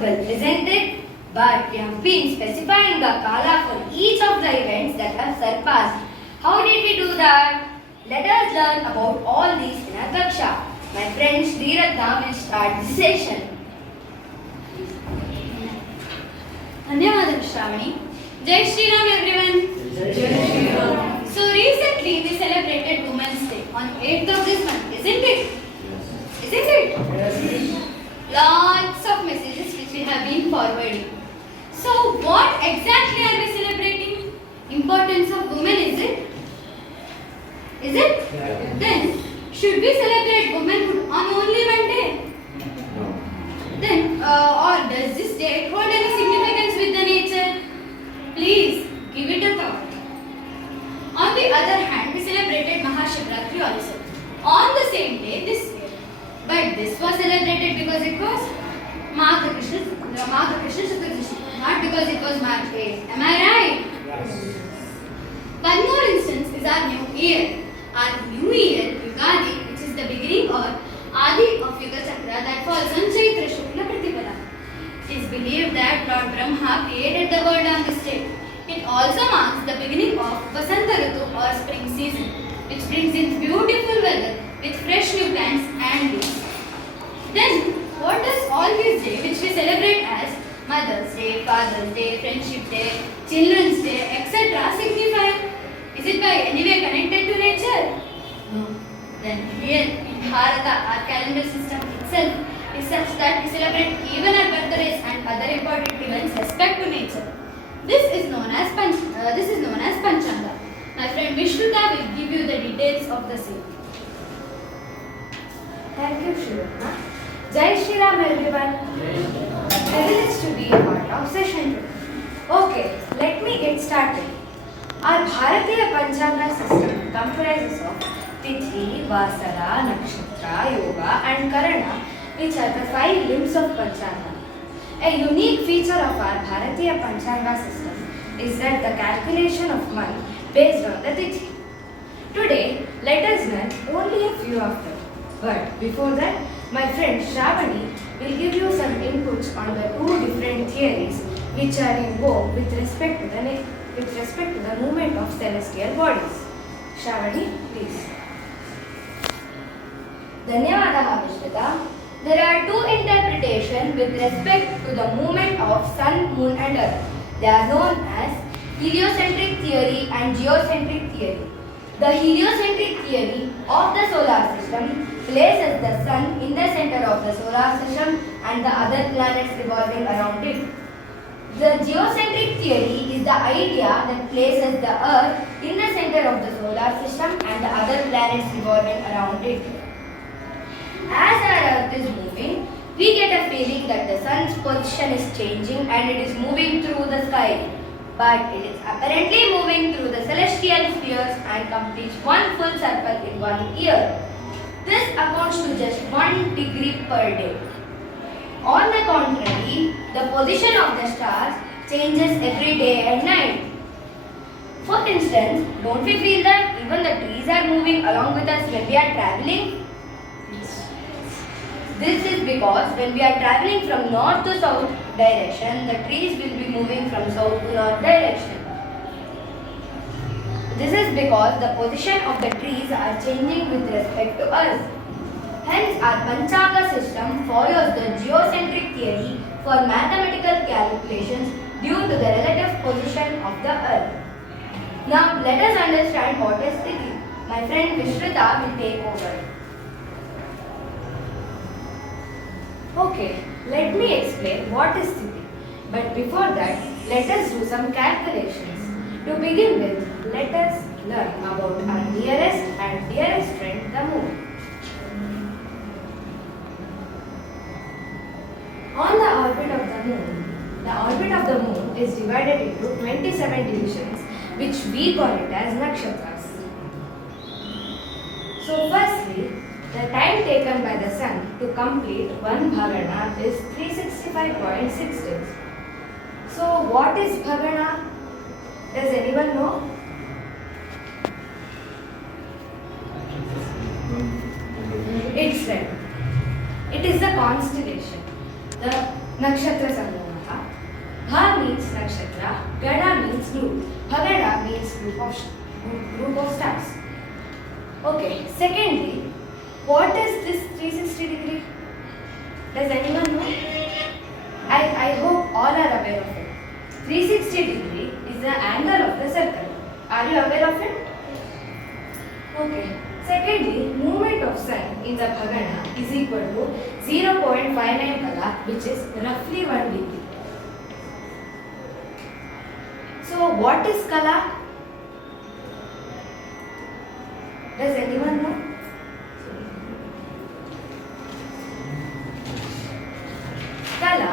possible, isn't it? But we have been specifying the kala for each of the events that have surpassed. How did we do that? Let us learn about all these in our Kaksha. My friend Sri Ratna will start this session. धन्यवाद Shravani. Jai Shri Ram everyone. Jai Shri Ram. So recently we celebrated Women's Day on 8th of this month, isn't it? Isn't it? Yes. Lots of messages which we have been forwarding. So what exactly are we celebrating? Importance of women, is it? Is it? Yeah. Then should we celebrate womanhood on only one day? No. Then or does this date hold any significance with the nature? Please give it a thought. On the other hand, we celebrated Mahashivratri also on the same day this year. But this was celebrated because it was Magha Krishna Chaturdashi, not because it was March 8th. Am I right? Yes. One more instance is our new year. Our new year, Yugadi, which is the beginning or Adi of Yuga Chakra that falls on Chaitra Shukla Pratipada. It is believed that Lord Brahma created the world on this day. It also marks the beginning of Vasanta Ritu or spring season, which brings in beautiful weather with fresh new plants and leaves. Then, what does all these days, which we celebrate as Mother's Day, Father's Day, Friendship Day, Children's Day, etc., signify? Is it by any way connected to nature? No. Then here in Bharata, our calendar system itself is such that we celebrate even our birthdays and other important events respect to nature. This is known as Panchanga. My friend Vishruta will give you the details of the same. Thank you, Sri Ratna. Jai Shri Ram everyone. Privileged to be a part of session today. Okay, let me get started. Our Bharatiya Panchanga system comprises of Tithi, Vasara, Nakshatra, Yoga and Karana, which are the 5 limbs of Panchanga. A unique feature of our Bharatiya Panchanga system is that the calculation of month based on the Tithi. Today, let us learn only a few of them. But before that, my friend Shravani will give you some inputs on the 2 different theories which are in vogue with respect to the movement of celestial bodies. Shravani, please. Dhanyavadaha Vishrita. There are 2 interpretations with respect to the movement of Sun, Moon and Earth. They are known as heliocentric theory and geocentric theory. The heliocentric theory of the solar system places the Sun in the center of the solar system and the other planets revolving around it. The geocentric theory is the idea that places the Earth in the center of the solar system and the other planets revolving around it. As our Earth is moving, we get a feeling that the Sun's position is changing and it is moving through the sky. But it is apparently moving through the celestial spheres and completes one full circle in 1 year. This amounts to just 1 degree per day. On the contrary, the position of the stars changes every day and night. For instance, don't we feel that even the trees are moving along with us when we are traveling? This is because when we are traveling from north to south direction, the trees will be moving from south to north direction. This is because the position of the trees are changing with respect to us. Hence, our Panchanga system follows the geocentric theory for mathematical calculations due to the relative position of the earth. Now, let us understand what is Tithi. My friend Vishrita will take over. Okay, let me explain what is Tithi. But before that, let us do some calculations. To begin with, let us learn about our nearest and dearest friend, the moon. On the orbit of the moon is divided into 27 divisions, which we call it as nakshatras. So firstly, the time taken by the sun to complete one bhagana is 365.6 days. So what is bhagana? Does anyone know? It's right. It is the constellation. The Nakshatra Samuha. Ha means nakshatra, Gada means group, Bhagada means group of stars. Okay, secondly, what is this 360 degree? Does anyone know? I hope all are aware of it. 360 degree is the angle of the circle. Are you aware of it? Okay. Secondly, movement of sun in the Bhagana is equal to 0.59 kala, which is roughly 1 degree. So, what is kala? Does anyone know? Kala.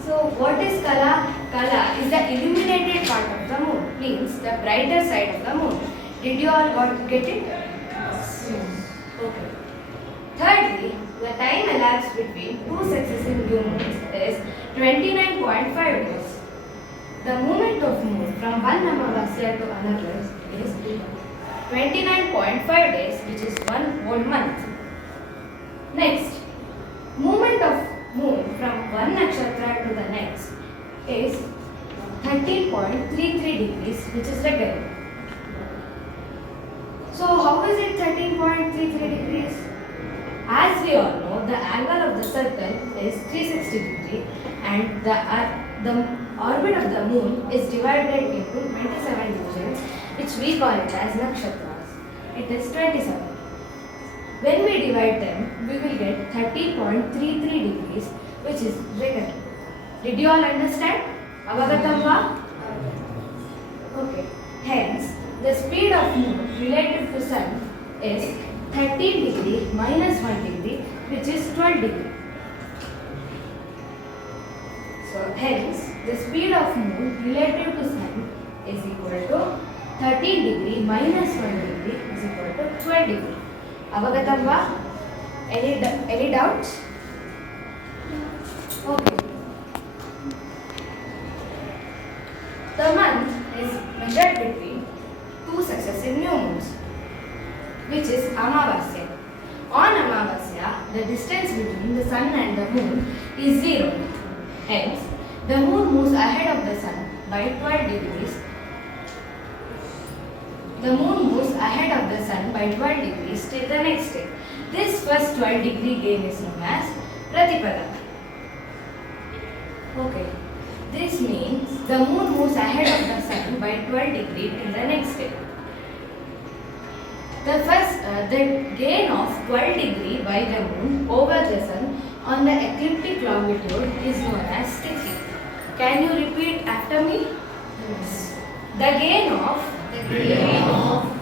So, what is kala? Kala is the illuminated part of the moon, means the brighter side of the moon. Did you all get it? Okay. Thirdly, the time elapsed between two successive new moons is 29.5 days. The movement of moon from one Amavasya to another is 29.5 days, which is 1 whole month. Next, movement of moon from one nakshatra to the next is 13.33 degrees, which is regular. So how is it 13.33 degrees? As we all know, the angle of the circle is 360 degree and the orbit of the moon is divided into 27 divisions, which we call it as nakshatras. It is 27. When we divide them, we will get 30.33 degrees, which is regular. Did you all understand? Avagatam va? Okay. Hence, the speed of moon relative to sun is 13 degree minus 1 degree, which is 12 degree. So, hence, the speed of moon relative to sun is equal to 13 degree minus 1 degree is equal to 12 degree. Avagatam va? Any doubts? Okay. The month is measured between two successive new moons, which is Amavasya. On Amavasya, the distance between the sun and the moon is 0. Hence, the moon moves ahead of the sun by 12 degrees. The moon moves ahead of the sun by 12 degrees till the next day. This first 12 degree gain is known as Pratipada. Okay. This means the moon moves ahead of the sun by 12 degrees till the next day. The gain of 12 degree by the moon over the sun on the ecliptic longitude is known as Tithi. Can you repeat after me? Yes. The gain of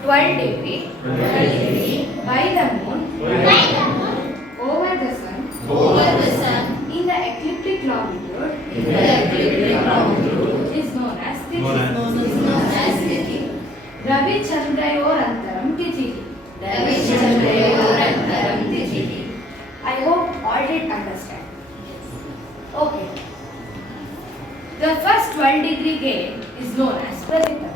12 degree by the moon over the sun in the ecliptic longitude is known as Tithi. Ravi Chandrayorantaram Tithi. I hope all did understand. Okay. The first 12 degree gain is known as Pratita.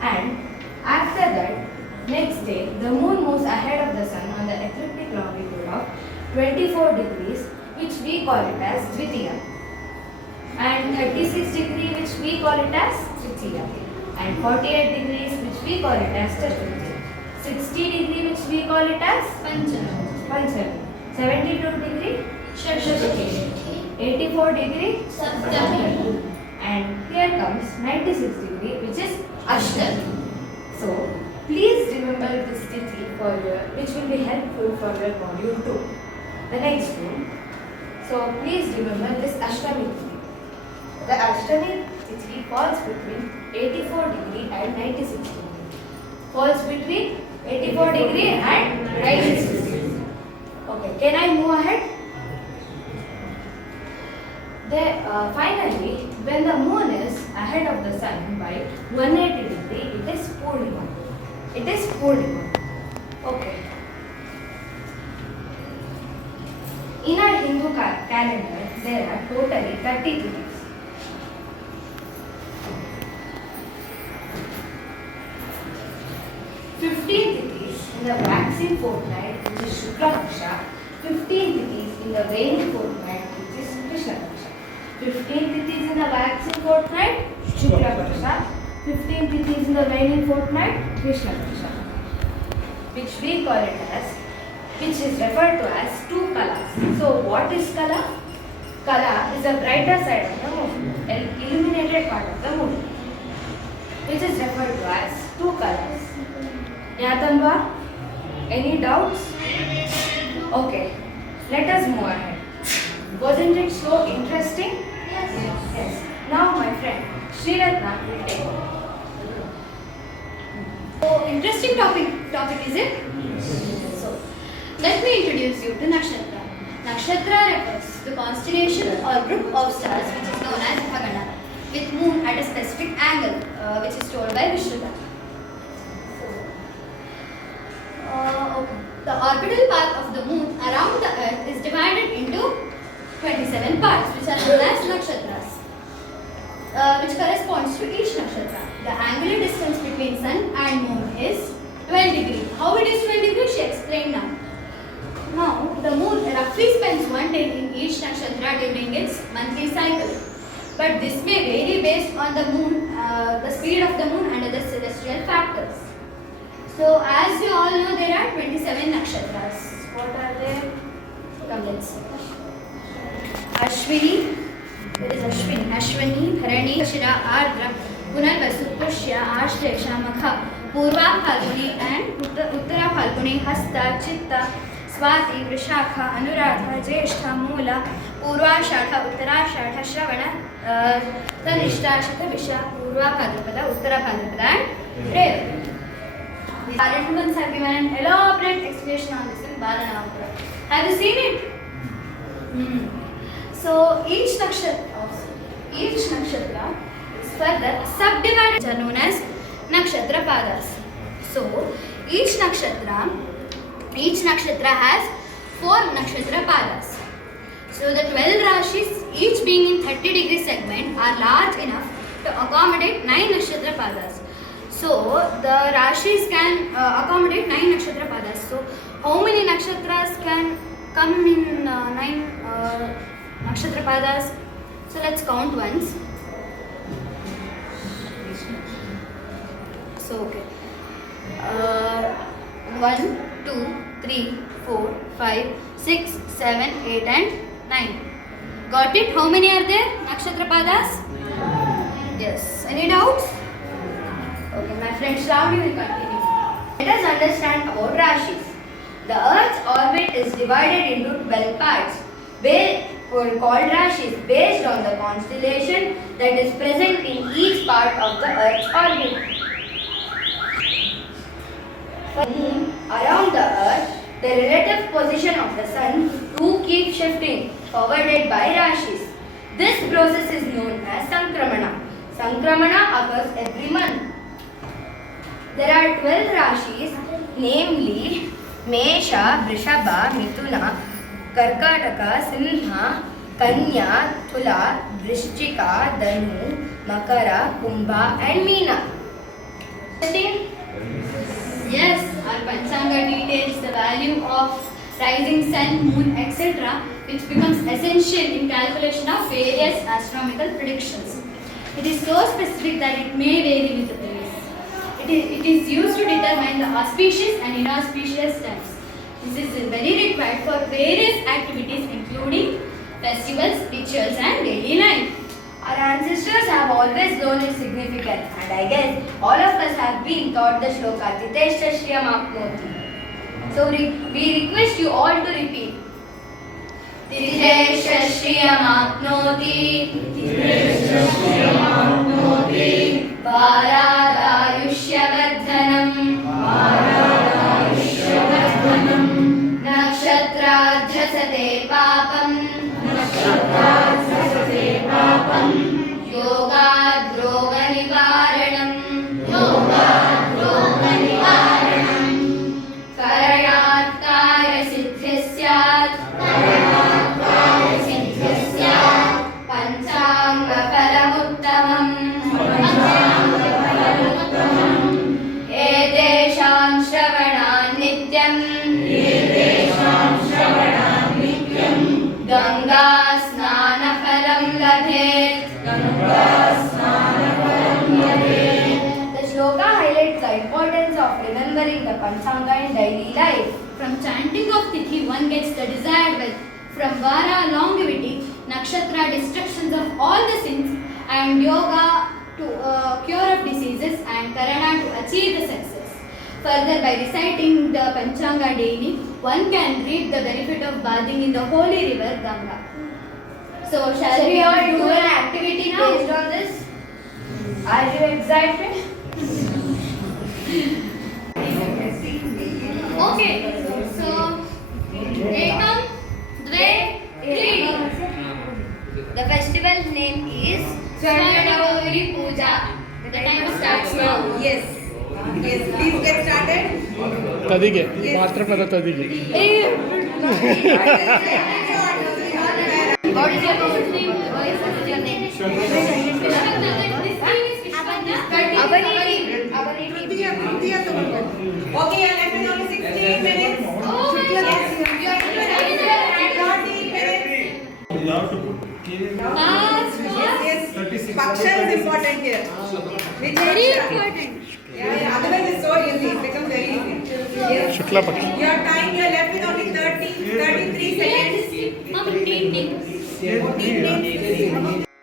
And after that, next day, the moon moves ahead of the sun on the ecliptic longitude of 24 degrees, which we call it as Dvitiya. And 36 degree, which we call it as Tritiya. And 48 degrees, which we call it as Chaturthi. 60 degree, which we call it as Panchami. 72 degree, Shashti. 84 degree, Saptami. And here comes 96 degree, which is Ashtami. So, please remember this tithi which will be helpful for your module 2. The next one. So, please remember this Ashtami tithi. The Ashtami tithi falls between 84 degree and 96 degree. Falls between 84 degree and 96 degree. Okay, can I move ahead? Finally, when the moon is ahead of the sun by 180 degree, it is Purnima. It is Purnima. Okay. In our Hindu calendar, there are totally 30 tithis. Tithis in the waxing fortnight, which is Shukla Paksha, 15 tithis in the waning fortnight, which is Krishna Paksha. 15th Tithi is in the waxing fortnight, Shukla Paksha. 15th Tithi is in the waning fortnight, Krishna Paksha. Which we call it as, which is referred to as two kalas. So what is kala? Kala is the brighter side of the moon, an illuminated part of the moon, which is referred to as two colors. Yatamba, any doubts? Okay, let us move ahead. Wasn't it so interesting? Yes. Yes. Now my friend Sriratna will take over. So interesting topic is it? So let me introduce you to Nakshatra. Nakshatra refers to the constellation or group of stars which is known as Bhagana, with moon at a specific angle, which is told by Vishnuda. Okay. The orbital path of the moon around the earth is divided into 27 parts, which are known as nakshatras, which corresponds to each nakshatra. The angular distance between sun and moon is 12 degrees. How it is 12 degrees? She explained now. Now, the moon roughly spends 1 day in each nakshatra during its monthly cycle. But this may vary based on the moon, the speed of the moon and other celestial factors. So, as you all know, there are 27 nakshatras. What are they? Come, let's see. Ashwini, that is Ashwini. Ashwini, Bharani, Shira, Ardra, Punarvasu, Pushya, Ashleksha, Makha, Purva, Phalguni and Uttara Phalguni, Hasta, Chitta, Swati, Vrishakha, Anuradha, Jyeshtha, Moola, Purvashadha, Uttarashadha, Shravana, Tanishta, Shatabhisha, Purva Bhadrapada, Uttara Bhadrapada and Revati. The Aryanabans have given an elaborate explanation on this in Balanavapura. Have you seen it? So each nakshatra is further subdivided, which are known as nakshatra padas. So each nakshatra has 4 nakshatra padas. So the 12 rashis, each being in 30-degree segment, are large enough to accommodate 9 nakshatra padas. So the rashis can accommodate 9 nakshatra padas. So how many nakshatras can come in 9 nakshatra padas? So let's count once. So okay. 1, 2, 3, 4, 5, 6, 7, 8 and 9. Got it? How many are there? Nakshatra padas? Yes. Any doubts? Okay, my friend Shravani will continue. Let us understand about rashis. The Earth's orbit is divided into 12 parts, called rashis, based on the constellation that is present in each part of the Earth's orbit. For the moon around the Earth, the relative position of the sun too keeps shifting, forwarded by rashis. This process is known as Sankramana. Sankramana occurs every month. There are 12 rashis, namely Mesha, Vrishabha, Mithuna, Karkataka, Sinha, Kanya, Thula, Vrishchika, Danu, Makara, Kumbha and Meena. Yes, our Panchanga details the value of rising sun, moon, etc., which becomes essential in calculation of various astronomical predictions. It is so specific that it may vary with the place. It is used to determine the auspicious and inauspicious times. This is very required for various activities including festivals, rituals and daily life. Our ancestors have always known its significance, and I guess all of us have been taught the shloka Titeshta Shriyam Apnoti. So we request you all to repeat. Titeshta Shriyam Apnoti, Titeshta Shriyam Apnoti, Varadayushyavardhanam, Varadayushyavardhanam, Nakshatradhyasate papam, Nakshatradhyasate papam, Yogadroga nivaranam, Yogadroga nivaranam, Karanat karya siddhya syat, Karanat karya siddhya syat, Panchanga phalamuttamam, Panchanga phalamuttamam, Etesham shravanam nityam, Etesham shravanam nityam, remembering the Panchanga in daily life. From chanting of Tithi, one gets the desired wealth. From Vara, longevity, Nakshatra, destructions of all the sins, and Yoga to cure of diseases, and Karana to achieve the success. Further, by reciting the Panchanga daily, one can reap the benefit of bathing in the holy river Ganga. So, shall Shall we we all all do an activity now? based on this? Are you excited? Okay, so Ekam, Dve, Three. The festival name is Swarnavali Puja. The time starts now. Yes. Yes, please get started. Tadige ಮಾತ್ರಪದ Tadige What is your name? What is your name? Avani team. Okay, you are left with only 16 minutes. Oh my God. Yes, you have to do 30 minutes. Last Yes, yes. Paksha is important here. Which Very Paksha? important. Yeah, otherwise it's so easy. It becomes very easy. Yes. ಶುಕ್ಲ ಪಕ್ಷ Your time, you are left with only 33 seconds. 15 days. 14 minutes.